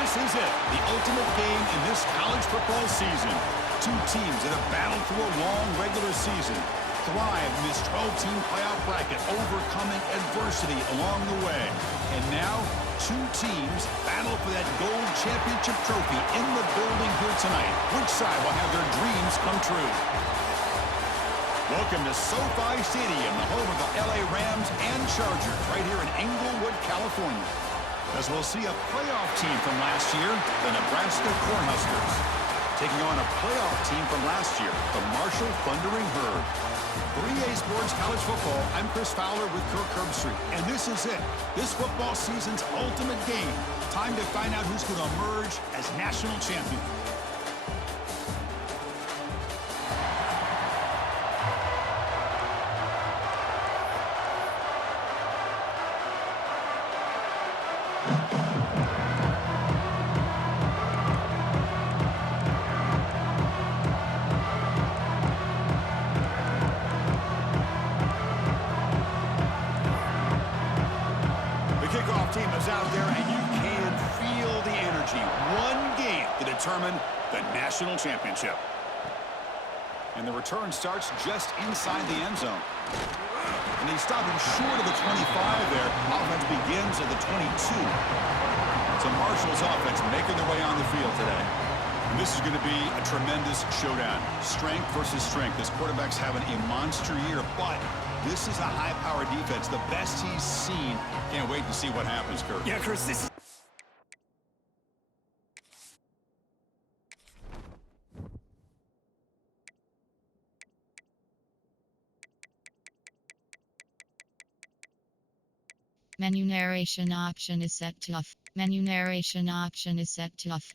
This is it, the ultimate game in this college football season. Two teams that have battled through a long regular season, thrive in this 12-team playoff bracket, overcoming adversity along the way. And now, two teams battle for that gold championship trophy in the building here tonight. Which side will have their dreams come true? Welcome to SoFi Stadium, the home of the LA Rams and Chargers, right here in Inglewood, California. As we'll see a playoff team from last year, the Nebraska Cornhuskers, taking on a playoff team from last year, the Marshall Thundering Herd. 3A Sports College Football, I'm Chris Fowler with Kirk Herbstreit, and this is it. This football season's ultimate game. Time to find out who's going to emerge as national champion. Out there, and you can feel the energy. One game to determine the national championship. And the return starts just inside the end zone. And he's stopping short of the 25 there. Offense begins at the 22. So Marshall's offense making their way on the field today. And this is going to be a tremendous showdown. Strength versus strength. This quarterback's having a monster year, but this is a high-powered defense, the best he's seen. Can't wait to see what happens, Kirk. Yeah, Chris, this is... Menu narration option is set to off. Menu narration option is set to off.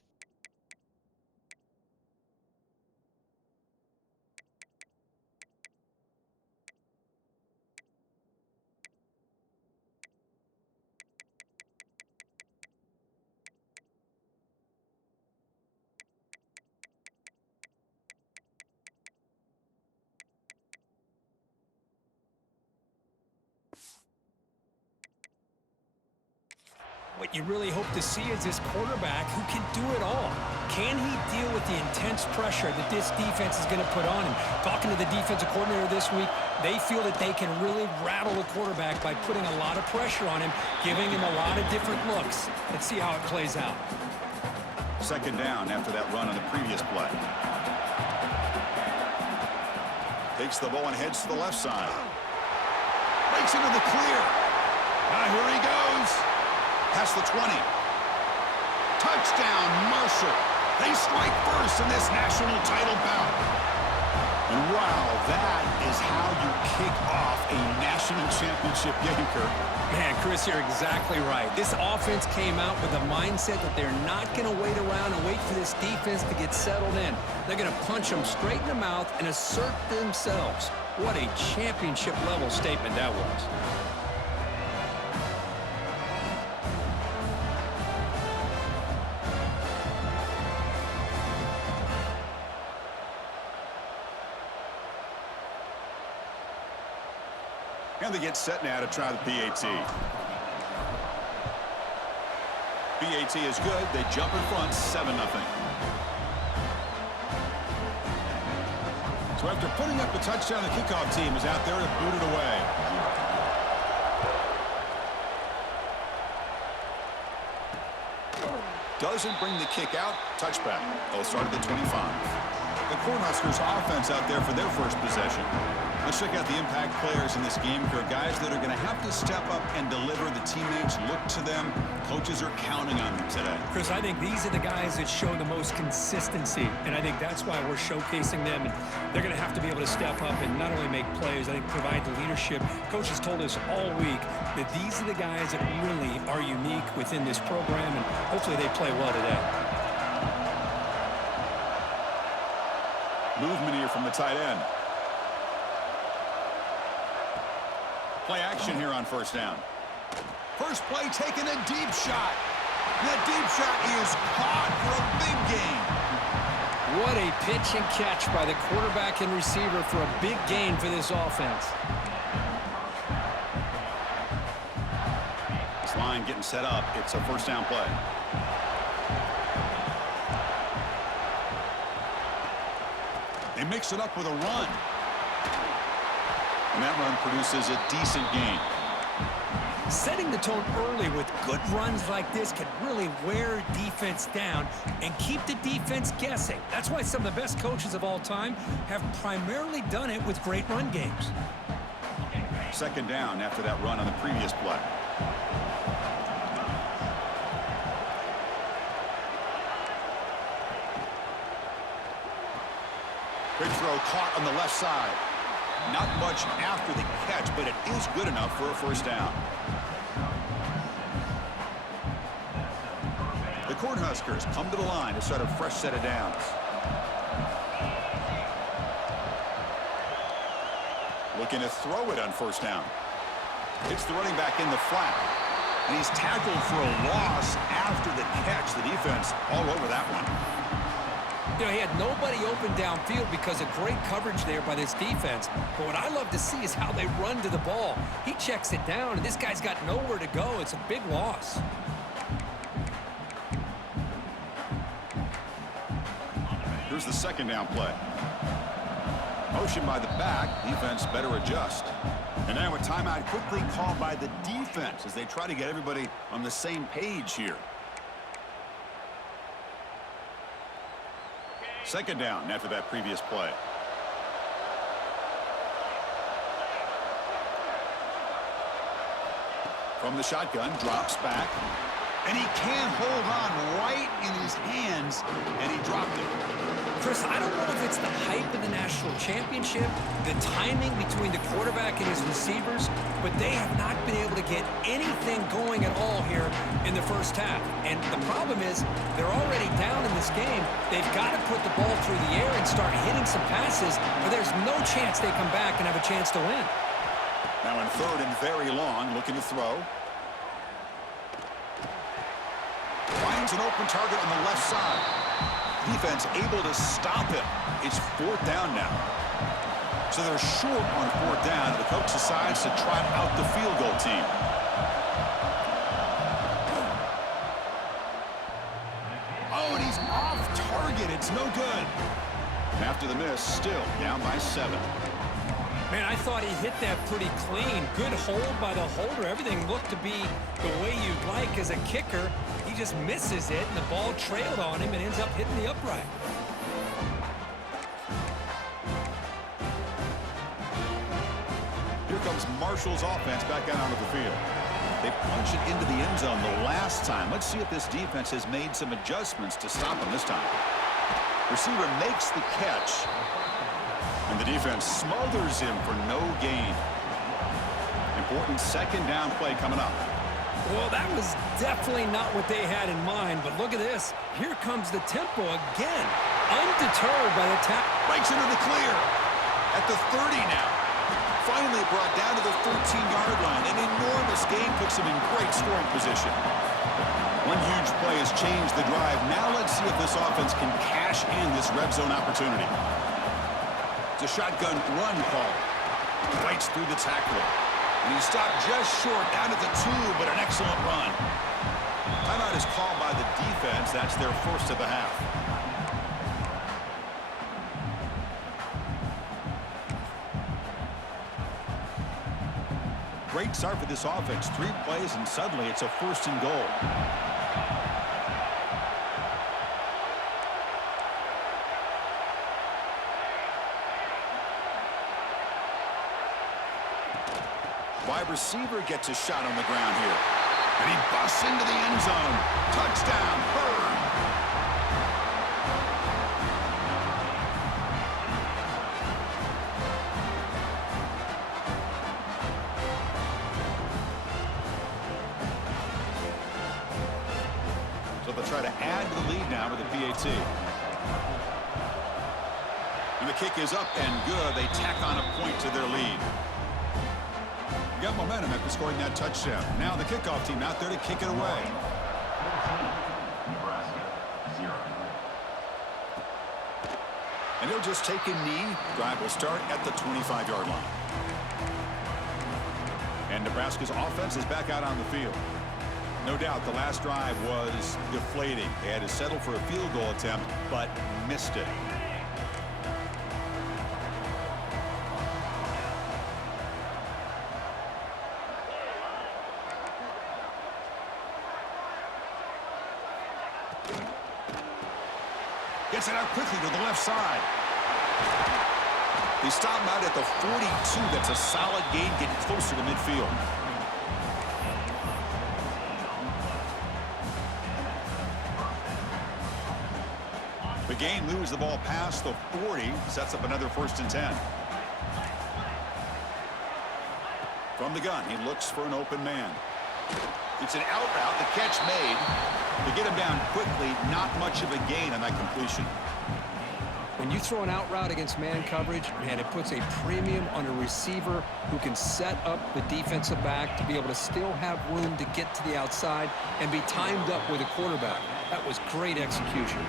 What you really hope to see is this quarterback who can do it all. Can he deal with the intense pressure that this defense is going to put on him? Talking to the defensive coordinator this week, they feel that they can really rattle the quarterback by putting a lot of pressure on him, giving him a lot of different looks. Let's see how it plays out. Second down after that run on the previous play. Takes the ball and heads to the left side. Breaks into the clear. Here he goes. Past the 20. Touchdown, Marshall. They strike first in this national title bout. And wow, that is how you kick off a national championship game, Kirk. Man, Chris, you're exactly right. This offense came out with a mindset that they're not going to wait around and wait for this defense to get settled in. They're going to punch them straight in the mouth and assert themselves. What a championship-level statement that was. And they get set now to try the PAT. PAT is good. They jump in front, 7-0. So after putting up the touchdown, the kickoff team is out there to boot it away. Doesn't bring the kick out. Touchback. They'll start at the 25. The Cornhuskers offense out there for their first possession. Let's check out the impact players in this game. There are guys that are going to have to step up and deliver. The teammates look to them. Coaches are counting on them today. Chris, I think these are the guys that show the most consistency, and I think that's why we're showcasing them. And they're going to have to be able to step up and not only make plays, I think provide the leadership. Coaches told us all week that these are the guys that really are unique within this program, and hopefully they play well today. Movement here from the tight end. Play action here on first down. First play taking a deep shot. That deep shot is caught for a big gain. What a pitch and catch by the quarterback and receiver for a big gain for this offense. This line getting set up. It's a first down play. They mix it up with a run. And that run produces a decent gain. Setting the tone early with good runs like this can really wear defense down and keep the defense guessing. That's why some of the best coaches of all time have primarily done it with great run games. Second down after that run on the previous play. Big throw caught on the left side. Not much after the catch, but it is good enough for a first down. The Cornhuskers come to the line to start a fresh set of downs. Looking to throw it on first down. It's the running back in the flat. And he's tackled for a loss after the catch. The defense all over that one. You know, he had nobody open downfield because of great coverage there by this defense. But what I love to see is how they run to the ball. He checks it down, and this guy's got nowhere to go. It's a big loss. Here's the second down play. Motion by the back. Defense better adjust. And now a timeout quickly called by the defense as they try to get everybody on the same page here. Second down after that previous play. From the shotgun, drops back. And he can't hold on right in his hands, and he dropped it. Chris, I don't know if it's the hype of the national championship, the timing between the quarterback and his receivers, but they have not been able to get anything going at all here in the first half. And the problem is they're already down in this game. They've got to put the ball through the air and start hitting some passes, or there's no chance they come back and have a chance to win. Now in third and very long, looking to throw. Finds an open target on the left side. Defense able to stop him. It's fourth down now. So they're short on fourth down, and the coach decides to trot out the field goal team. Oh, and he's off target. It's no good. After the miss, still down by 7. Man, I thought he hit that pretty clean. Good hold by the holder. Everything looked to be the way you'd like as a kicker. He just misses it, and the ball trailed on him and ends up hitting the upright. Here comes Marshall's offense back out onto the field. They punch it into the end zone the last time. Let's see if this defense has made some adjustments to stop him this time. Receiver makes the catch. And the defense smothers him for no gain. Important second down play coming up. Well, that was definitely not what they had in mind, but look at this. Here comes the tempo again. Undeterred by the tap. Breaks into the clear. At the 30 now. Finally brought down to the 13-yard line. An enormous gain puts him in great scoring position. One huge play has changed the drive. Now let's see if this offense can cash in this red zone opportunity. It's a shotgun run call. Fights through the tackler. And he stopped just short down at the 2, but an excellent run. Timeout is called by the defense. That's their first of the half. Great start for this offense. 3 plays, and suddenly it's a first and goal. Wide receiver gets a shot on the ground here. And he busts into the end zone. Touchdown, Bird. So they'll try to add to the lead now with a PAT. And the kick is up and good. They tack on a point to their lead. Got momentum after scoring that touchdown. Now the kickoff team out there to kick it away. And he'll just take a knee. Drive will start at the 25-yard line. And Nebraska's offense is back out on the field. No doubt the last drive was deflating. They had to settle for a field goal attempt, but missed it. Gets it out quickly to the left side. They stop him out at the 42. That's a solid gain, getting closer to midfield. The game moves the ball past the 40, sets up another 1st and 10. From the gun, he looks for an open man. It's an out route, the catch made. To get him down quickly, not much of a gain on that completion. When you throw an out route against man coverage, man, it puts a premium on a receiver who can set up the defensive back to be able to still have room to get to the outside and be timed up with a quarterback. That was great execution.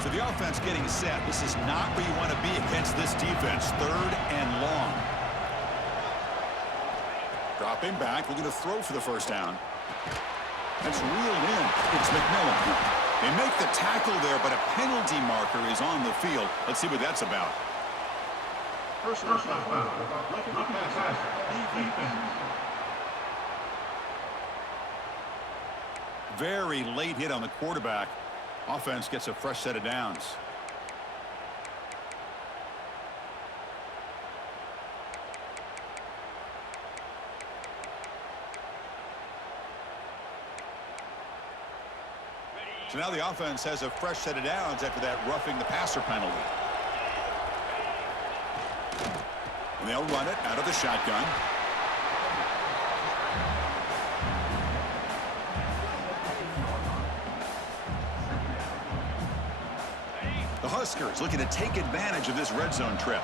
So the offense getting set. This is not where you want to be against this defense. 3rd and long. Dropping back, looking to throw for the 1st down. That's reeled in. It's McMillan. They make the tackle there, but a penalty marker is on the field. Let's see what that's about. Very late hit on the quarterback. Offense gets a fresh set of downs. So now the offense has a fresh set of downs after that roughing the passer penalty. And they'll run it out of the shotgun. The Huskers looking to take advantage of this red zone trip.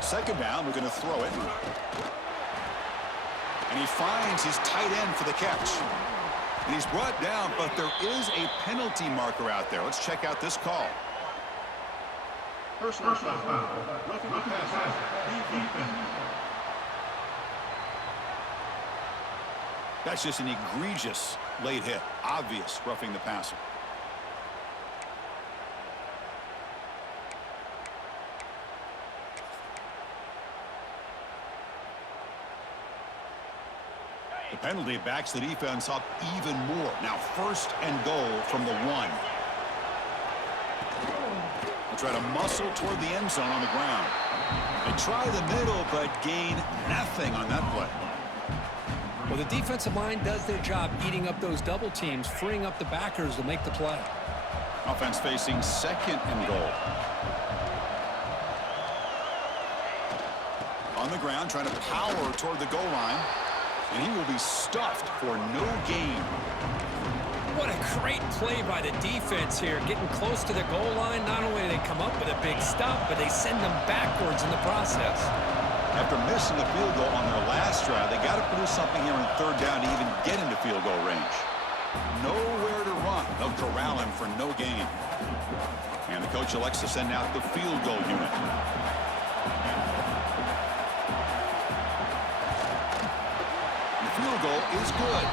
2nd down, we're going to throw it. And he finds his tight end for the catch. And he's brought down, but there is a penalty marker out there. Let's check out this call. That's just an egregious late hit. Obvious roughing the passer. The penalty backs the defense up even more. Now 1st and goal from the 1. They'll try to muscle toward the end zone on the ground. They try the middle, but gain nothing on that play. Well, the defensive line does their job eating up those double teams, freeing up the backers to make the play. Offense facing 2nd and goal. On the ground, trying to power toward the goal line. And he will be stuffed for no gain. What a great play by the defense here. Getting close to the goal line, not only do they come up with a big stop, but they send them backwards in the process. After missing a field goal on their last drive, they got to produce something here on 3rd down to even get into field goal range. Nowhere to run. They'll corral him for no gain. And the coach elects to send out the field goal unit. Field goal is good.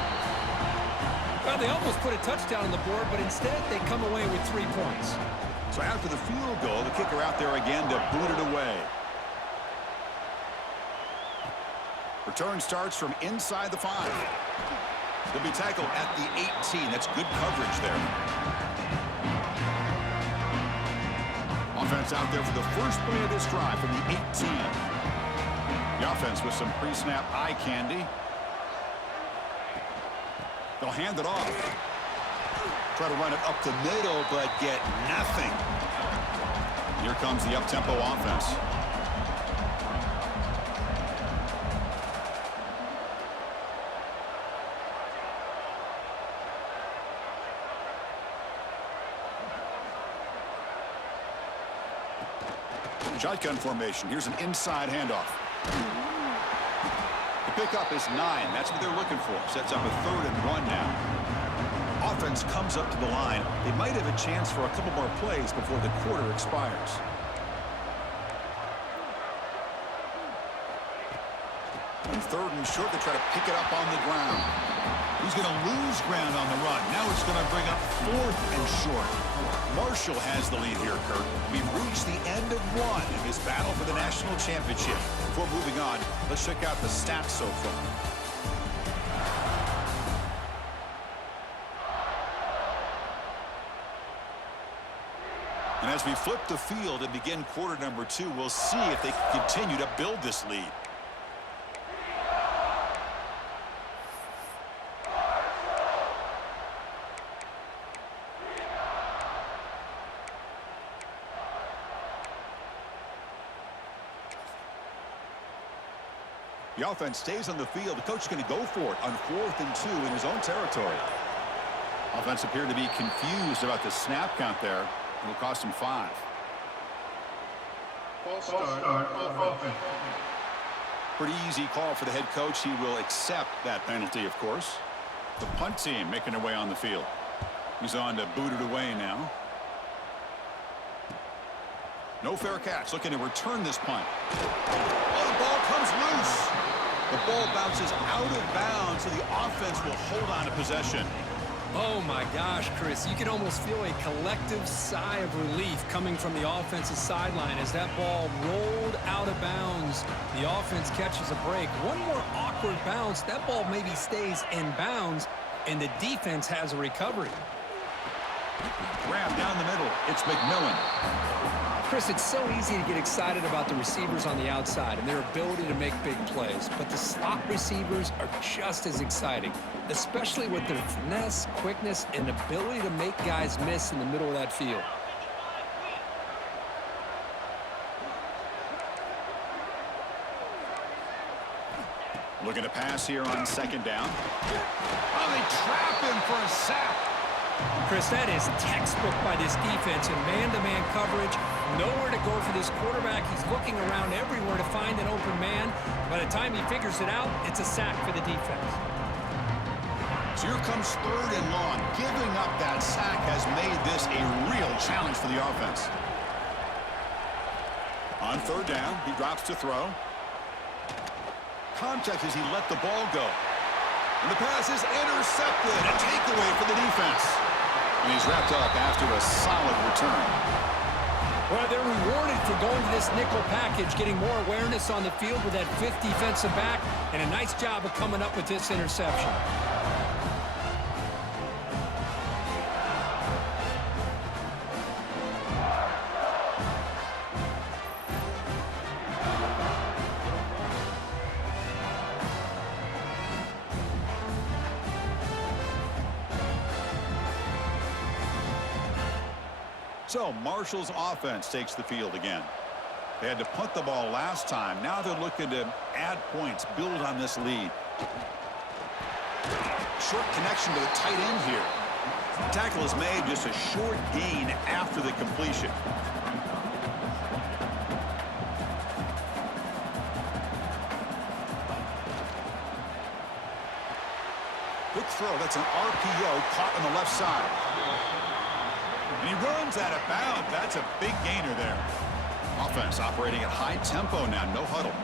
Well, they almost put a touchdown on the board, but instead they come away with 3 points. So after the field goal, the kicker out there again to boot it away. Return starts from inside the 5. They'll be tackled at the 18. That's good coverage there. Offense out there for the first play of this drive from the 18. The offense with some pre-snap eye candy. They'll hand it off. Try to run it up the middle, but get nothing. Here comes the up-tempo offense. Shotgun formation. Here's an inside handoff. The pickup is 9. That's what they're looking for. Sets up a 3rd and 1 now. Offense comes up to the line. They might have a chance for a couple more plays before the quarter expires. On third and short, they try to pick it up on the ground. He's going to lose ground on the run. Now it's going to bring up fourth and short. Marshall has the lead here, Kurt. We've reached the end of one in this battle for the national championship. Before moving on, let's check out the stats so far. And as we flip the field and begin quarter number 2, we'll see if they can continue to build this lead. The offense stays on the field. The coach is going to go for it on 4th and 2 in his own territory. Offense appeared to be confused about the snap count there. It will cost him 5. False start. Pretty easy call for the head coach. He will accept that penalty, of course. The punt team making their way on the field. He's on to boot it away now. No fair catch. Looking to return this punt. Oh, the ball comes loose. The ball bounces out of bounds, so the offense will hold on to possession. Oh my gosh, Chris, you can almost feel a collective sigh of relief coming from the offensive sideline as that ball rolled out of bounds. The offense catches a break. One more awkward bounce, that ball maybe stays in bounds, and the defense has a recovery. Grab down the middle. It's McMillan. Chris, it's so easy to get excited about the receivers on the outside and their ability to make big plays, but the slot receivers are just as exciting, especially with their finesse, quickness, and ability to make guys miss in the middle of that field. Looking to pass here on 2nd down. Oh, they trap him for a sack. Chris, that is textbook by this defense in man-to-man coverage. Nowhere to go for this quarterback. He's looking around everywhere to find an open man. By the time he figures it out, it's a sack for the defense. So here comes 3rd and long. Giving up that sack has made this a real challenge for the offense. On 3rd down, he drops to throw. Contact as he let the ball go. And the pass is intercepted. A takeaway for the defense. And he's wrapped up after a solid return. Well, they're rewarded for going to this nickel package, getting more awareness on the field with that 5th defensive back, and a nice job of coming up with this interception. So Marshall's offense takes the field again. They had to punt the ball last time. Now they're looking to add points, build on this lead. Short connection to the tight end here. The tackle is made, just a short gain after the completion. Good throw. That's an RPO caught on the left side. And he runs out of bounds. That's a big gainer there. Offense operating at high tempo now. No huddle.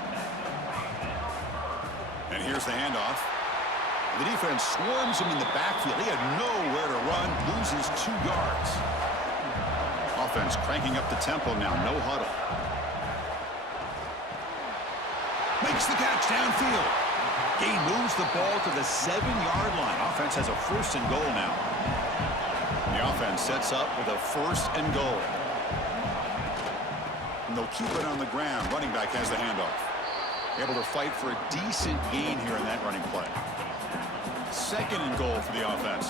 And here's the handoff. The defense swarms him in the backfield. He had nowhere to run. Loses 2 yards. Offense cranking up the tempo now. No huddle. Makes the catch downfield. Gain moves the ball to the 7-yard line. Offense has a 1st and goal now. The offense sets up with a 1st and goal. And they'll keep it on the ground. Running back has the handoff. Able to fight for a decent gain here in that running play. 2nd and goal for the offense.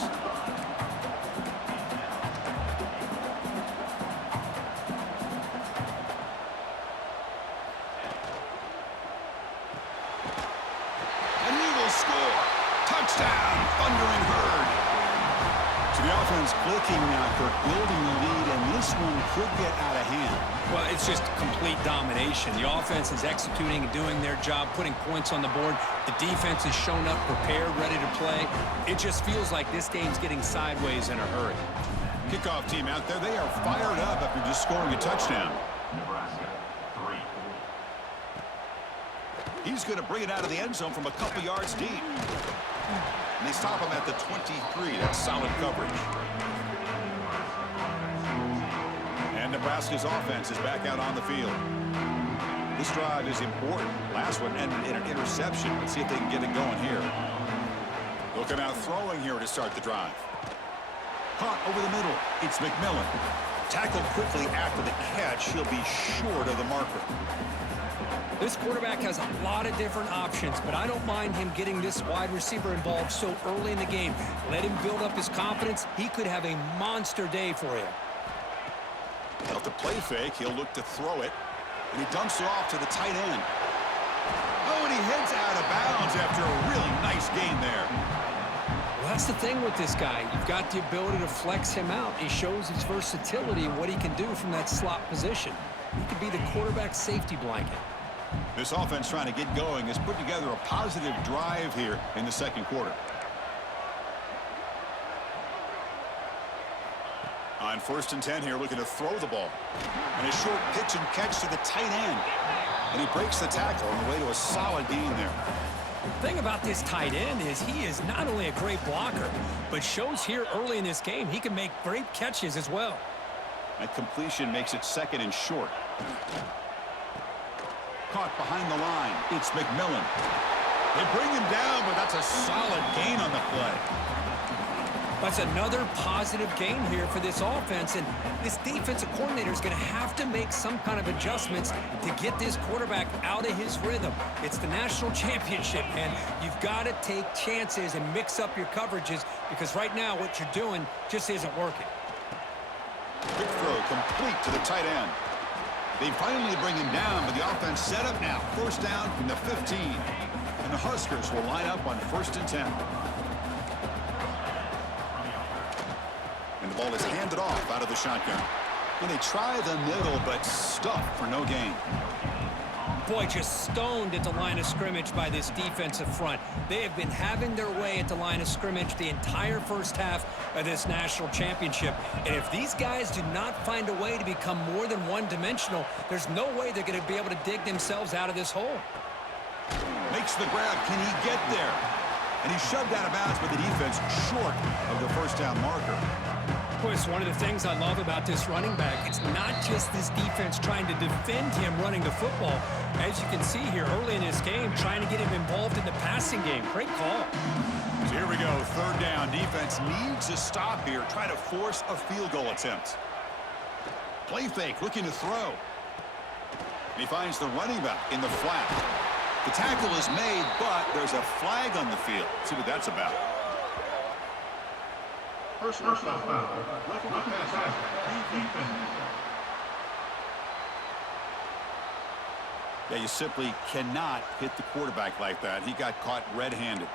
And he will score. Touchdown, Thundering Herd. So the offense clicking now, Kirk, building the lead, and this one could get out of hand. Well, it's just complete domination. The offense is executing and doing their job, putting points on the board. The defense has shown up, prepared, ready to play. It just feels like this game's getting sideways in a hurry. Kickoff team out there, they are fired up after just scoring a touchdown. Nebraska, 3. He's going to bring it out of the end zone from a couple yards deep. And they stop him at the 23. That's solid coverage. And Nebraska's offense is back out on the field. This drive is important. Last one ended in an interception. Let's see if they can get it going here. Looking out throwing here to start the drive. Caught over the middle. It's McMillan. Tackled quickly after the catch. He'll be short of the marker. This quarterback has a lot of different options, but I don't mind him getting this wide receiver involved so early in the game. Let him build up his confidence. He could have a monster day for you. Out to play fake. He'll look to throw it. And he dumps it off to the tight end. Oh, and he heads out of bounds after a really nice gain there. Well, that's the thing with this guy. You've got the ability to flex him out. He shows his versatility and what he can do from that slot position. He could be the quarterback's safety blanket. This offense trying to get going has put together a positive drive here in the second quarter. On 1st and 10 here, looking to throw the ball. And a short pitch and catch to the tight end. And he breaks the tackle on the way to a solid gain there. The thing about this tight end is he is not only a great blocker, but shows here early in this game he can make great catches as well. That completion makes it 2nd and short. Caught behind the line. It's McMillan. They bring him down, but that's a solid gain on the play. That's another positive gain here for this offense, and this defensive coordinator is going to have to make some kind of adjustments to get this quarterback out of his rhythm. It's the national championship, man. You've got to take chances and mix up your coverages because right now what you're doing just isn't working. Quick throw complete to the tight end. They finally bring him down, but the offense set up now. 1st down from the 15. And the Huskers will line up on 1st and 10. And the ball is handed off out of the shotgun. And they try the middle, but stuffed for no gain. Boy, just stoned at the line of scrimmage by this defensive front. They have been having their way at the line of scrimmage the entire first half of this national championship. And if these guys do not find a way to become more than one-dimensional, there's no way they're going to be able to dig themselves out of this hole. Makes the grab. Can he get there? And he's shoved out of bounds by the defense short of the 1st down marker. Of course, one of the things I love about this running back, it's not just this defense trying to defend him running the football. As you can see here early in this game, trying to get him involved in the passing game. Great call. So here we go, 3rd down. Defense needs a stop here. Try to force a field goal attempt. Play fake, looking to throw. And he finds the running back in the flat. The tackle is made, but there's a flag on the field. Let's see what that's about. Personal foul. Referee pass. Defense. Yeah, you simply cannot hit the quarterback like that. He got caught red-handed.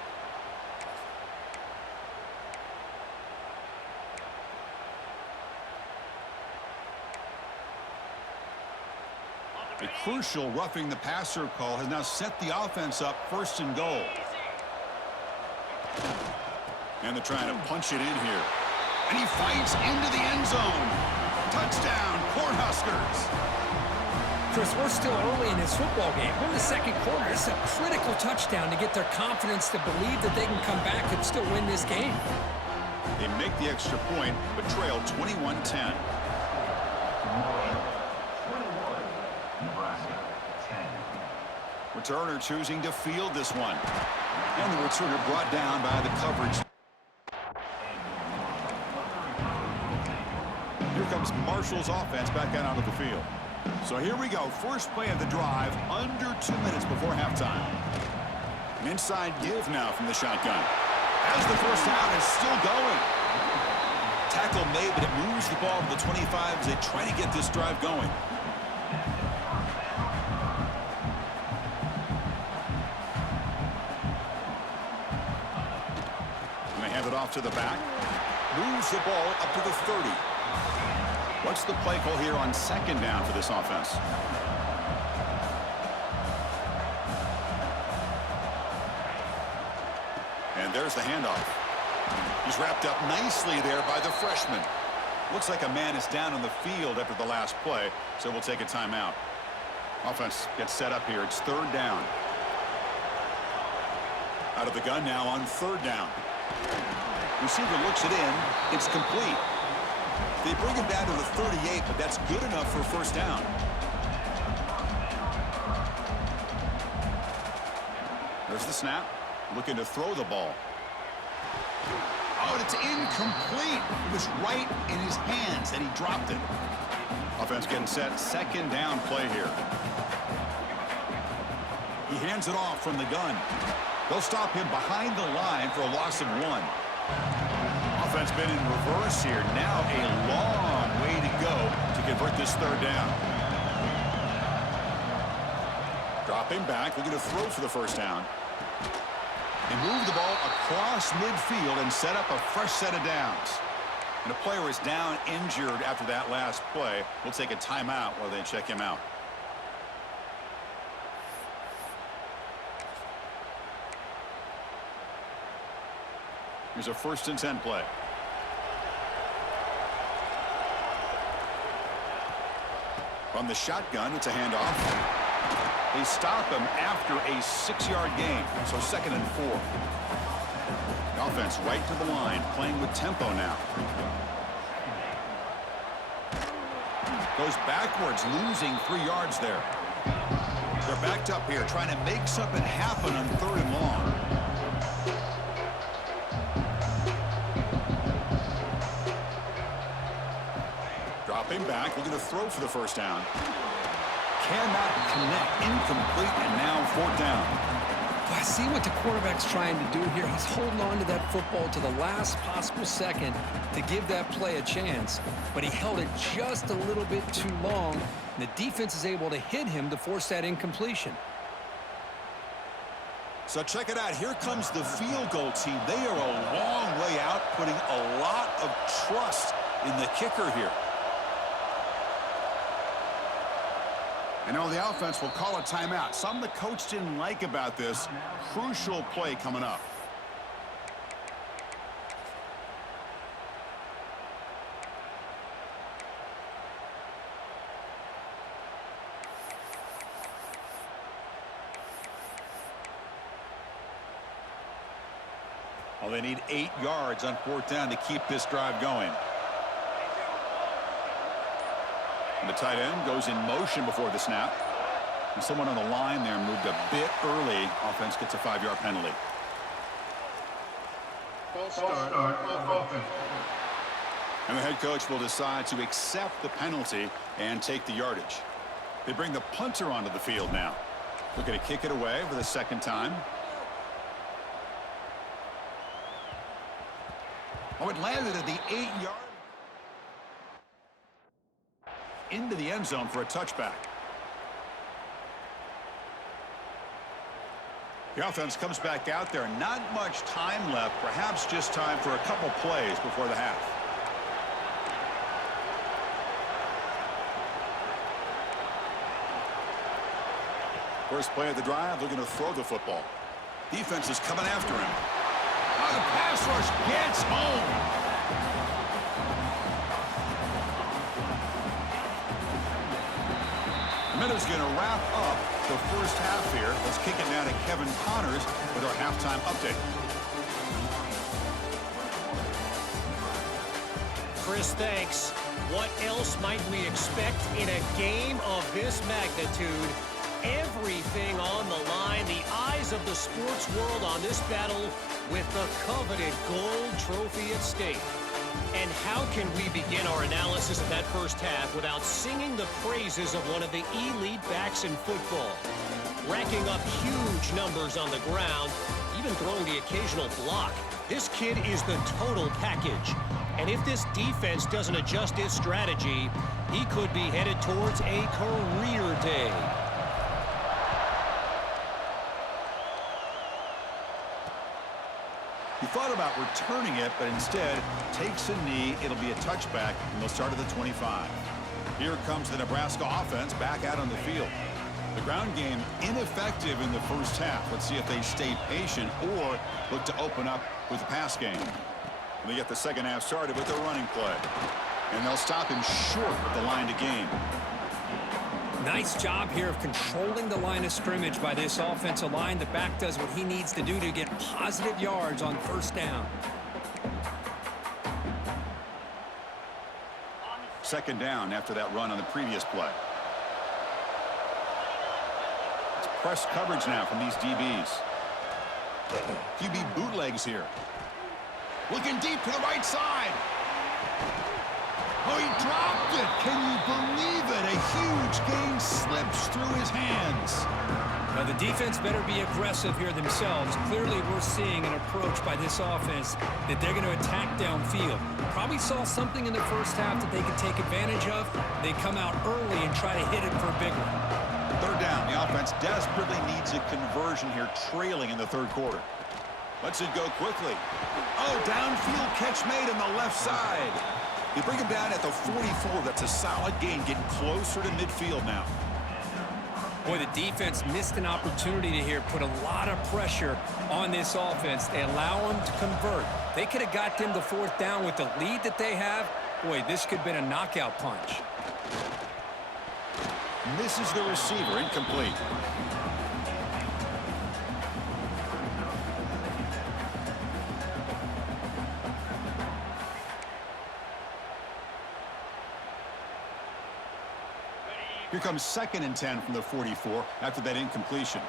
A crucial roughing the passer call has now set the offense up 1st and goal. And they're trying to punch it in here. And he fights into the end zone. Touchdown, Cornhuskers. Chris, we're still early in this football game. We're in the second quarter. It's a critical touchdown to get their confidence to believe that they can come back and still win this game. They make the extra point, but trail 21-10. Returner choosing to field this one. And the returner brought down by the coverage. Here comes Marshall's offense back out onto the field. So here we go. First play of the drive, under 2 minutes before halftime. An inside give now from the shotgun. As the 1st down is still going. Tackle made, but it moves the ball to the 25 as they try to get this drive going. And they hand it off to the back. Moves the ball up to the 30. What's the play call here on 2nd down for this offense? And there's the handoff. He's wrapped up nicely there by the freshman. Looks like a man is down on the field after the last play, so we'll take a timeout. Offense gets set up here. It's 3rd down. Out of the gun now on 3rd down. Receiver looks it in. It's complete. They bring it down to the 38, but that's good enough for 1st down. There's the snap. Looking to throw the ball. Oh, and it's incomplete. It was right in his hands, and he dropped it. Offense getting set. 2nd down play here. He hands it off from the gun. They'll stop him behind the line for a loss of 1. Offense been in reverse here. Now a long way to go to convert this 3rd down. Dropping back, looking to throw for the 1st down. And move the ball across midfield and set up a fresh set of downs. And a player is down injured after that last play. We'll take a timeout while they check him out. Here's a 1st and 10 play. From the shotgun, it's a handoff. They stop him after a 6-yard gain, so 2nd and 4. The offense right to the line, playing with tempo now. Goes backwards, losing 3 yards there. They're backed up here, trying to make something happen on 3rd and long. Dropping back, looking to throw for the 1st down. Cannot connect, incomplete, and now 4th down. I see what the quarterback's trying to do here. He's holding on to that football to the last possible second to give that play a chance, but he held it just a little bit too long, and the defense is able to hit him to force that incompletion. So check it out. Here comes the field goal team. They are a long way out, putting a lot of trust in the kicker here. And now the offense will call a timeout. Something the coach didn't like about this. Crucial play coming up. Well, they need 8 yards on 4th down to keep this drive going. And the tight end goes in motion before the snap. And someone on the line there moved a bit early. Offense gets a 5-yard penalty. False start on offense. And the head coach will decide to accept the penalty and take the yardage. They bring the punter onto the field now. Looking to kick it away for the 2nd time. Oh, it landed at the 8-yard. Into the end zone for a touchback. The offense comes back out there. Not much time left. Perhaps just time for a couple plays before the half. First play of the drive, looking to throw the football. Defense is coming after him. Oh, the pass rush gets home. Minute's going to wrap up the first half here. Let's kick it now to Kevin Connors with our halftime update. Chris, thanks. What else might we expect in a game of this magnitude? Everything on the line, the eyes of the sports world on this battle with the coveted gold trophy at stake. And how can we begin our analysis of that first half without singing the praises of one of the elite backs in football? Racking up huge numbers on the ground, even throwing the occasional block. This kid is the total package. And if this defense doesn't adjust its strategy, he could be headed towards a career day. He thought about returning it, but instead takes a knee. It'll be a touchback, and they'll start at the 25. Here comes the Nebraska offense back out on the field. The ground game ineffective in the first half. Let's see if they stay patient or look to open up with the pass game. And they get the second half started with a running play. And they'll stop him short of the line to gain. Nice job here of controlling the line of scrimmage by this offensive line. The back does what he needs to do to get positive yards on first down. Second down after that run on the previous play. It's press coverage now from these DBs. QB bootlegs here. Looking deep to the right side. Oh, he dropped it. Can you believe it? A huge gain slips through his hands. Now, the defense better be aggressive here themselves. Clearly, we're seeing an approach by this offense that they're going to attack downfield. Probably saw something in the first half that they could take advantage of. They come out early and try to hit it for a big one. Third down. The offense desperately needs a conversion here, trailing in the third quarter. Lets it go quickly. Oh, downfield catch made on the left side. They bring him down at the 44. That's a solid gain, getting closer to midfield now. Boy, the defense missed an opportunity to here put a lot of pressure on this offense. They allow them to convert. They could have got them the fourth down with the lead that they have. Boy, this could have been a knockout punch. Misses the receiver, incomplete. Here comes 2nd and 10 from the 44 after that incompletion.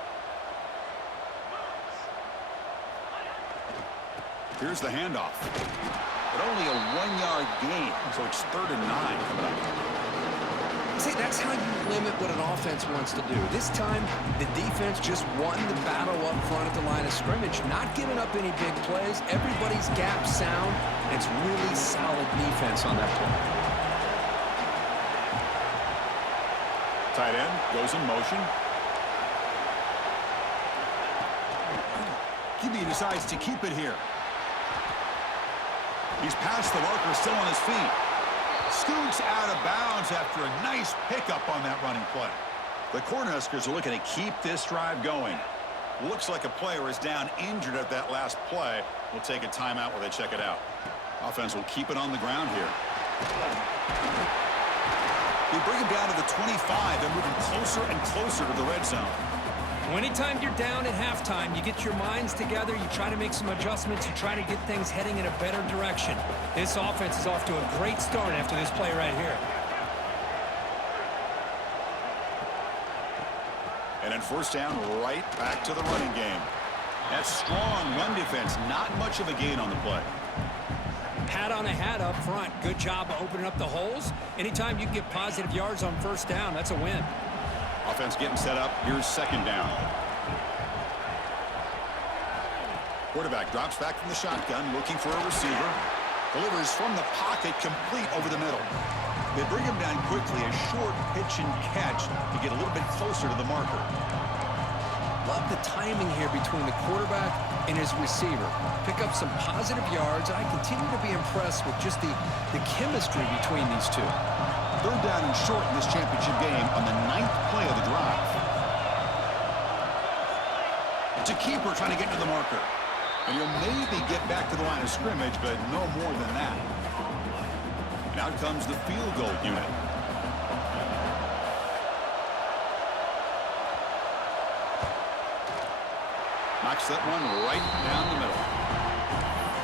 Here's the handoff. But only a 1-yard gain, so it's 3rd and 9 coming up. See, that's how you limit what an offense wants to do. This time, the defense just won the battle up front at the line of scrimmage, not giving up any big plays. Everybody's gap sound. It's really solid defense on that play. Tight end goes in motion. QB decides to keep it here. He's past the marker, still on his feet. Scoots out of bounds after a nice pickup on that running play. The Cornhuskers are looking to keep this drive going. Looks like a player is down injured at that last play. We'll take a timeout while they check it out. Offense will keep it on the ground here. They bring him down to the 25. They're moving closer and closer to the red zone. Anytime you're down at halftime, you get your minds together, you try to make some adjustments, you try to get things heading in a better direction. This offense is off to a great start after this play right here. And then first down, right back to the running game. That strong run defense, not much of a gain on the play. Hat on a hat up front. Good job of opening up the holes. Anytime you can get positive yards on first down, that's a win. Offense getting set up. Here's 2nd down. Quarterback drops back from the shotgun, looking for a receiver. Delivers from the pocket, complete over the middle. They bring him down quickly, a short pitch and catch to get a little bit closer to the marker. Love the timing here between the quarterback and his receiver. Pick up some positive yards. I continue to be impressed with just the chemistry between these two. 3rd down and short in this championship game on the 9th play of the drive. It's a keeper trying to get to the marker. And you'll maybe get back to the line of scrimmage, but no more than that. And out comes the field goal unit. Knocks that one right down the middle.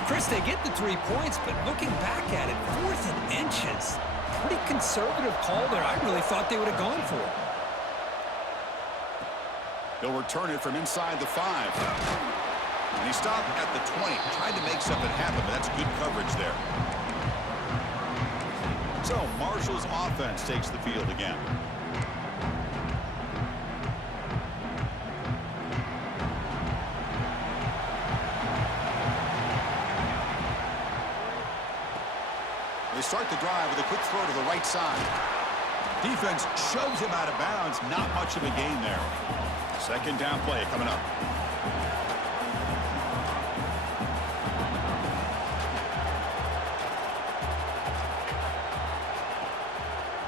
Chris, they get the 3 points, but looking back at it, 4th and inches. Pretty conservative call there. I really thought they would have gone for it. They'll return it from inside the 5. And he stopped at the 20. Tried to make something happen, but that's good coverage there. So Marshall's offense takes the field again. They start the drive with a quick throw to the right side. Defense shoves him out of bounds. Not much of a gain there. 2nd down play coming up.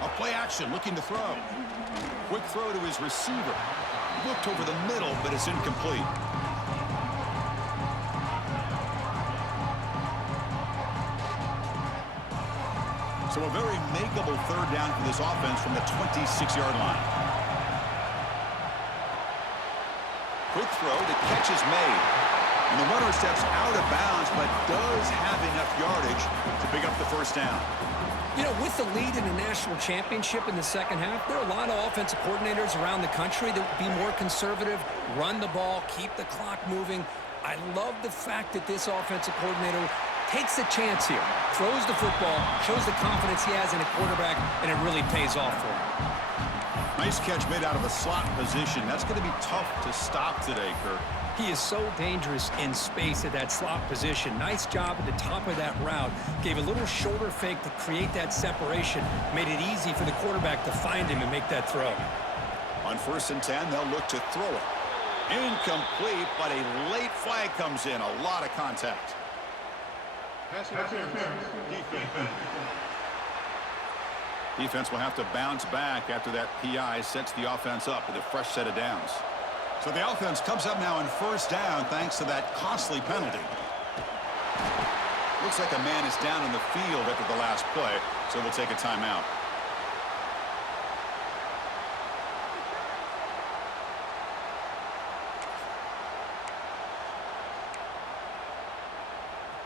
A play action, looking to throw. Quick throw to his receiver. Looked over the middle, but it's incomplete. So a very makeable 3rd down for this offense from the 26-yard line. Quick throw, the catch is made. And the runner steps out of bounds, but does have enough yardage to pick up the first down. You know, with the lead in the national championship in the second half, there are a lot of offensive coordinators around the country that would be more conservative, run the ball, keep the clock moving. I love the fact that this offensive coordinator takes a chance here, throws the football, shows the confidence he has in a quarterback, and it really pays off for him. Nice catch made out of a slot position. That's going to be tough to stop today, Kirk. He is so dangerous in space at that slot position. Nice job at the top of that route. Gave a little shoulder fake to create that separation. Made it easy for the quarterback to find him and make that throw. On 1st and 10, they'll look to throw it. Incomplete, but a late flag comes in. A lot of contact. Defense will have to bounce back after that PI sets the offense up with a fresh set of downs. So the offense comes up now on 1st down thanks to that costly penalty. Looks like a man is down in the field after the last play, so we'll take a timeout.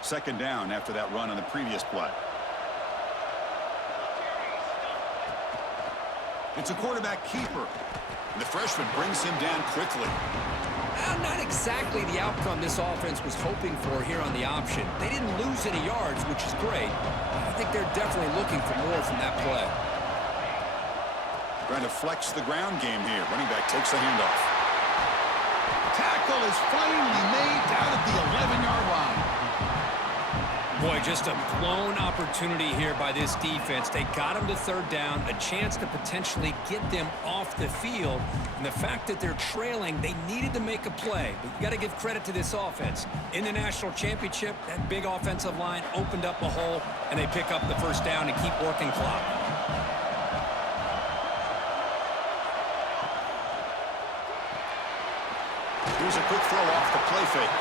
Second down after that run on the previous play. It's a quarterback keeper. And the freshman brings him down quickly. Not exactly the outcome this offense was hoping for here on the option. They didn't lose any yards, which is great. I think they're definitely looking for more from that play. Trying to flex the ground game here. Running back takes the handoff. Tackle is finally made down at the 11-yard line. Boy, just a blown opportunity here by this defense. They got him to 3rd down, a chance to potentially get them off the field. And the fact that they're trailing, they needed to make a play. But you got to give credit to this offense. In the national championship, that big offensive line opened up a hole, and they pick up the 1st down and keep working clock. Here's a quick throw off the play fake.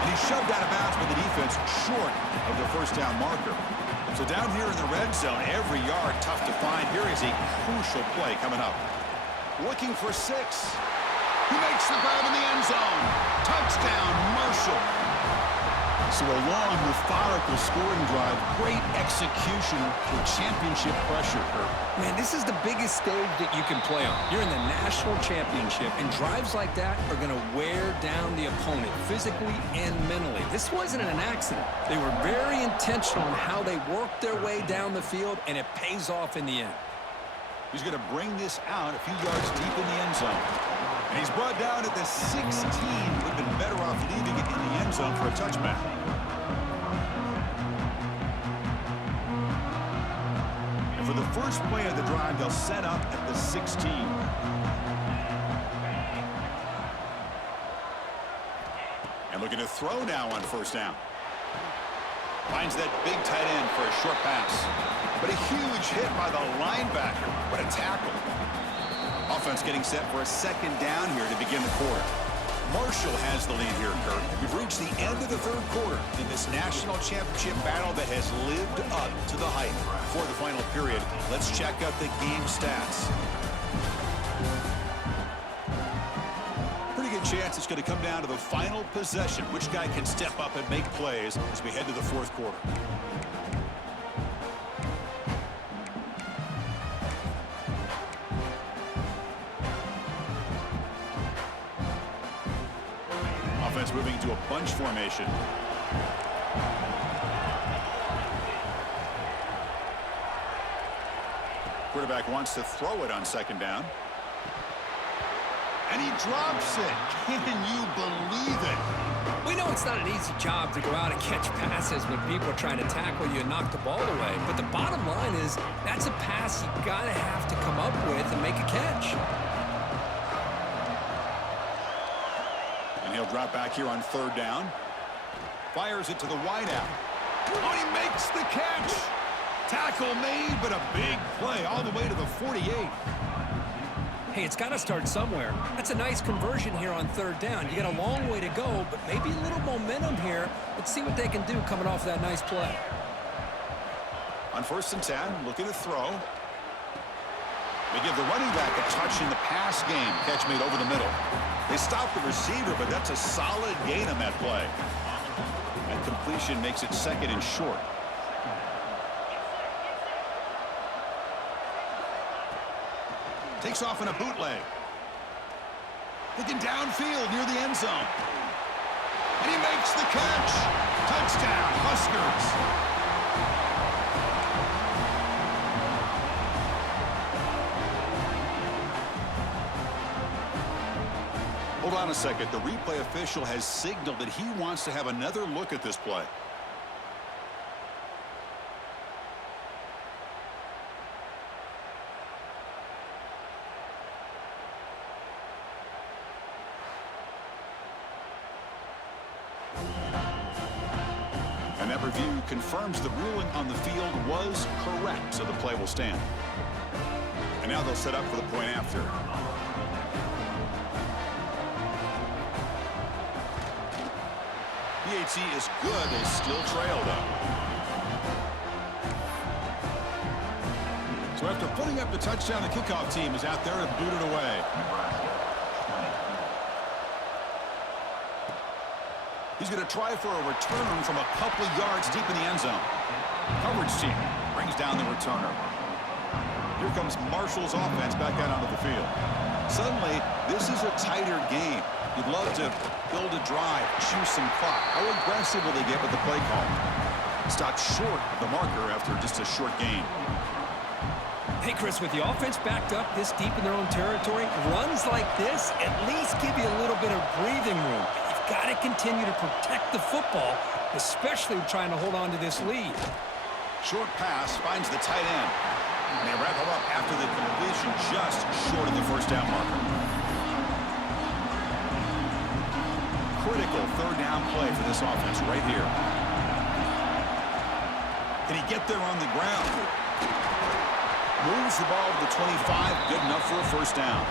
And he's shoved out of bounds by the defense short of the 1st down marker. So down here in the red zone, every yard tough to find. Here is a crucial play coming up. Looking for 6. He makes the grab in the end zone. Touchdown, Marshall. So a long, methodical scoring drive. Great execution with championship pressure, Kirk. Man, this is the biggest stage that you can play on. You're in the national championship, and drives like that are going to wear down the opponent physically and mentally. This wasn't an accident. They were very intentional in how they worked their way down the field, and it pays off in the end. He's going to bring this out a few yards deep in the end zone. And he's brought down at the 16. Would have been better off leaving it in the end zone for a touchback. And for the first play of the drive, they'll set up at the 16. And looking to throw now on 1st down. Finds that big tight end for a short pass. But a huge hit by the linebacker. What a tackle. Offense getting set for a 2nd down here to begin the quarter. Marshall has the lead here, Kirk. We've reached the end of the 3rd quarter in this national championship battle that has lived up to the hype. For the final period, let's check out the game stats. Pretty good chance it's going to come down to the final possession. Which guy can step up and make plays as we head to the 4th quarter. Offense moving to a bunch formation. Quarterback wants to throw it on 2nd down. And he drops it. Can you believe it? We know it's not an easy job to go out and catch passes when people are trying to tackle you and knock the ball away. But the bottom line is that's a pass you got to have to come up with and make a catch. And he'll drop back here on 3rd down. Fires it to the wideout. Oh, he makes the catch. Tackle made, but a big play all the way to the 48. Hey, it's got to start somewhere. That's a nice conversion here on 3rd down. You got a long way to go, but maybe a little momentum here. Let's see what they can do coming off that nice play. On 1st and 10, looking to throw. They give the running back a touch in the pass game. Catch made over the middle. They stop the receiver, but that's a solid gain on that play. And completion makes it 2nd and short. Takes off in a bootleg. Looking downfield near the end zone. And he makes the catch. Touchdown, Huskers. Hold on a second. The replay official has signaled that he wants to have another look at this play. And that review confirms the ruling on the field was correct, so the play will stand. And now they'll set up for the point after. PHC is good. They still trail, though. So after putting up the touchdown, the kickoff team is out there to boot it away. He's going to try for a return from a couple of yards deep in the end zone. Coverage team brings down the returner. Here comes Marshall's offense back out onto the field. Suddenly, this is a tighter game. You'd love to build a drive, choose some clock. How aggressive will they get with the play call? Stopped short of the marker after just a short gain. Hey, Chris, with the offense backed up this deep in their own territory, runs like this at least give you a little bit of breathing room. You've got to continue to protect the football, especially trying to hold on to this lead. Short pass finds the tight end. And they wrap him up after the completion just short of the first down marker. Critical third down play for this offense right here. Can he get there on the ground? Moves the ball to the 25, good enough for a first down.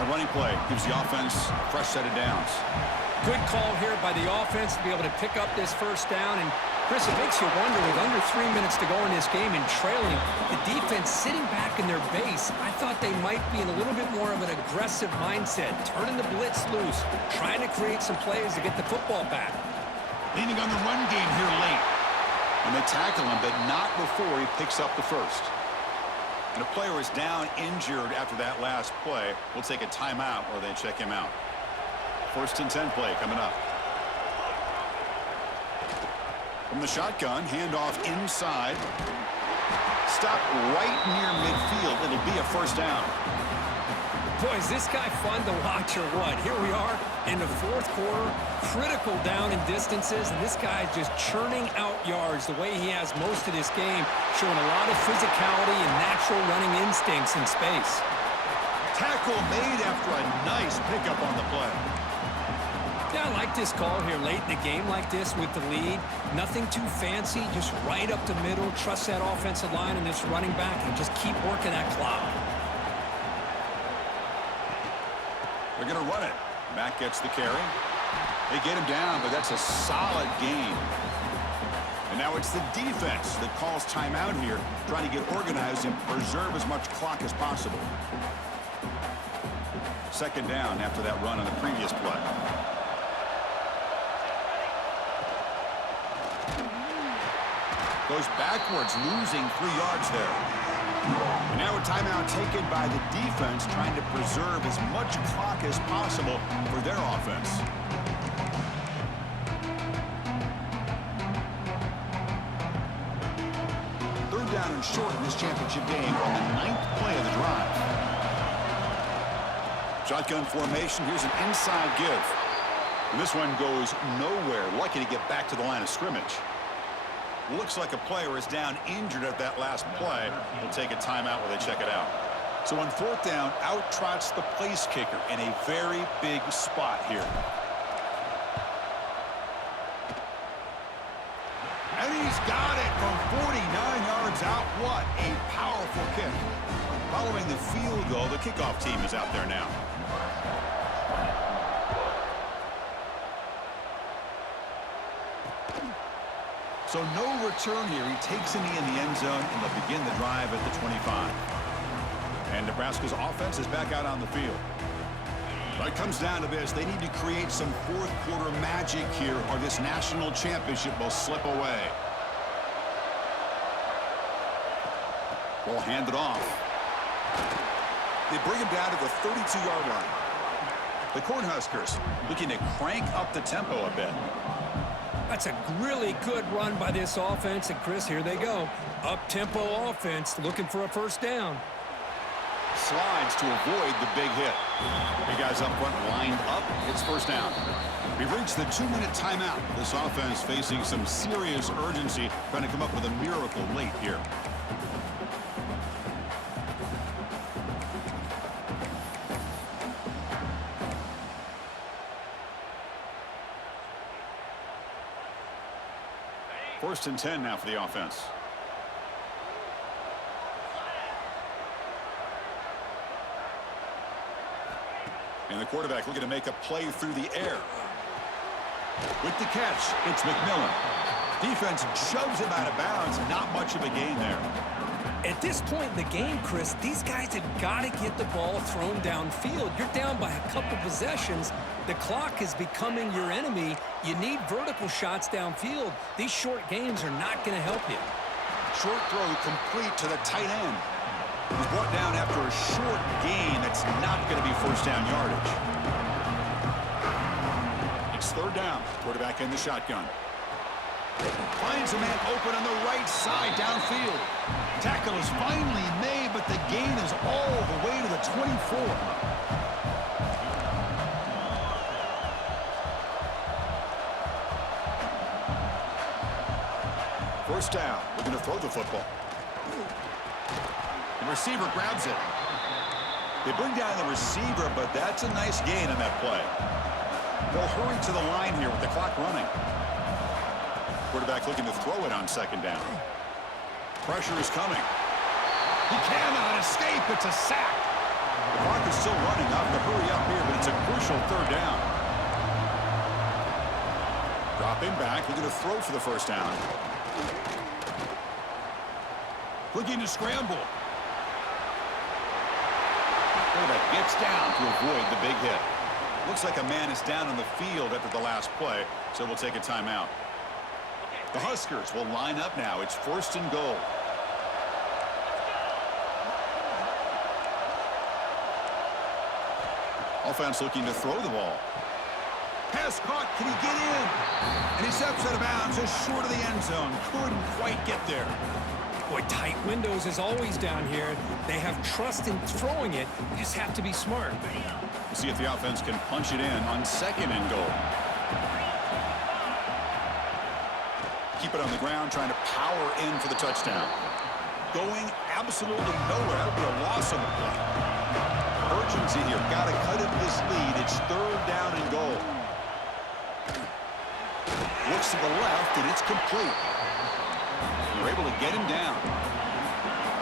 A running play gives the offense a fresh set of downs. Good call here by the offense to be able to pick up this first down. And Chris, it makes you wonder, with under 3 minutes to go in this game and trailing, the defense sitting back in their base, I thought they might be in a little bit more of an aggressive mindset, turning the blitz loose, trying to create some plays to get the football back. Leaning on the run game here late. And they tackle him, but not before he picks up the first. And a player is down injured after that last play. We'll take a timeout or they check him out. 1st and 10 play coming up. From the shotgun, handoff inside. Stop right near midfield. It'll be a first down. Boy, is this guy fun to watch or what? Here we are in the 4th quarter, critical down in distances, and this guy is just churning out yards the way he has most of this game, showing a lot of physicality and natural running instincts in space. Tackle made after a nice pickup on the play. Yeah, I like this call here late in the game like this with the lead. Nothing too fancy, just right up the middle. Trust that offensive line and this running back and just keep working that clock. They're going to run it. Mack gets the carry. They get him down, but that's a solid gain. And now it's the defense that calls timeout here, trying to get organized and preserve as much clock as possible. 2nd down after that run on the previous play. Goes backwards, losing 3 yards there. And now a timeout taken by the defense, trying to preserve as much clock as possible for their offense. Third down and short in this championship game on the 9th play of the drive. Shotgun formation. Here's an inside give. And this one goes nowhere. Lucky to get back to the line of scrimmage. Looks like a player is down injured at that last play. We'll take a timeout while they check it out. So on 4th down, out trots the place kicker in a very big spot here. And he's got it from 49 yards out. What a powerful kick. Following the field goal, the kickoff team is out there now. So no return here. He takes a knee in the end zone, and they'll begin the drive at the 25. And Nebraska's offense is back out on the field. But it comes down to this. They need to create some fourth-quarter magic here, or this national championship will slip away. Ball handed off. They bring him down to the 32-yard line. The Cornhuskers looking to crank up the tempo a bit. That's a really good run by this offense. And, Chris, here they go. Up-tempo offense looking for a first down. Slides to avoid the big hit. Big guys up front lined up. It's first down. We've reached the 2-minute timeout. This offense facing some serious urgency, trying to come up with a miracle late here. First and 10 now for the offense. And the quarterback looking to make a play through the air. With the catch, it's McMillan. Defense shoves him out of bounds. Not much of a gain there. At this point in the game, Chris, these guys have got to get the ball thrown downfield. You're down by a couple possessions. The clock is becoming your enemy. You need vertical shots downfield. These short games are not going to help you. Short throw complete to the tight end. He's brought down after a short gain. That's not going to be first down yardage. It's third down. Quarterback in the shotgun. Finds a man open on the right side downfield. Tackle is finally made, but the gain is all the way to the 24. First down. We're going to throw the football. The receiver grabs it. They bring down the receiver, but that's a nice gain on that play. They'll hurry to the line here with the clock running. Quarterback looking to throw it on second down. Pressure is coming. He cannot escape. It's a sack. The clock is still running. Off to hurry up here, but it's a crucial third down. Dropping back, looking to throw for the first down. Looking to scramble. Quarterback gets down to avoid the big hit. Looks like a man is down on the field after the last play, so we'll take a timeout. The Huskers will line up now. It's first and goal. Offense looking to throw the ball. Pass caught. Can he get in? And he steps out of bounds just short of the end zone. Couldn't quite get there. Boy, tight windows is always down here. They have trust in throwing it. You just have to be smart. We'll see if the offense can punch it in on second and goal. Keep it on the ground, trying to power in for the touchdown. Going absolutely nowhere. That'll be a loss on the play. Urgency here. Got to cut into this lead. It's third down and goal. Looks to the left, and it's complete. They're able to get him down.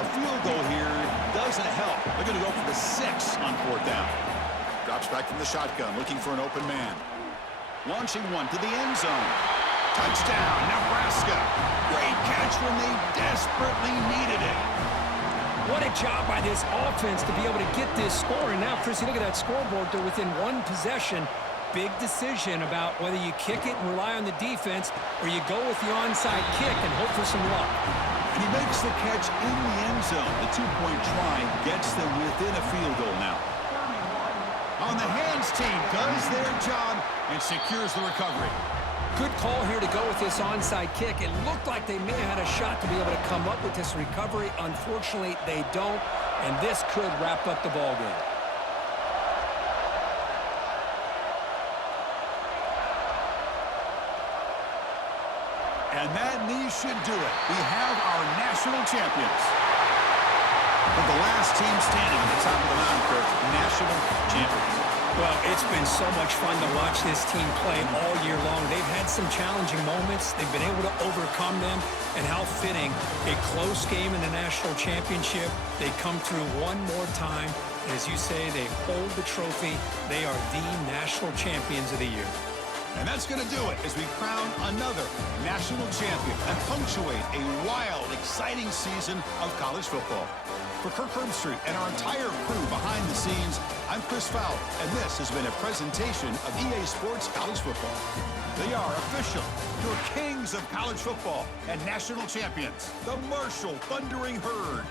A field goal here doesn't help. They're going to go for the 6 on fourth down. Drops back from the shotgun, looking for an open man. Launching one to the end zone. Touchdown, Nebraska. Great catch when they desperately needed it. What a job by this offense to be able to get this score. And now, Chris, you look at that scoreboard. They're within one possession. Big decision about whether you kick it and rely on the defense or you go with the onside kick and hope for some luck. And he makes the catch in the end zone. The two-point try gets them within a field goal now. On the hands team does their job and secures the recovery. Good call here to go with this onside kick. It looked like they may have had a shot to be able to come up with this recovery. Unfortunately, they don't, and this could wrap up the ball game. And that knee should do it. We have our national champions. But the last team standing at the top of the mountain, Kirk, national champions. Well, it's been so much fun to watch this team play all year long. They've had some challenging moments. They've been able to overcome them. And how fitting, a close game in the national championship. They come through one more time. And as you say, they hold the trophy. They are the national champions of the year. And that's going to do it as we crown another national champion and punctuate a wild, exciting season of college football. For Kirk Herbstreit and our entire crew behind the scenes, I'm Chris Fowler, and this has been a presentation of EA Sports College Football. They are official, your kings of college football and national champions, the Marshall Thundering Herd.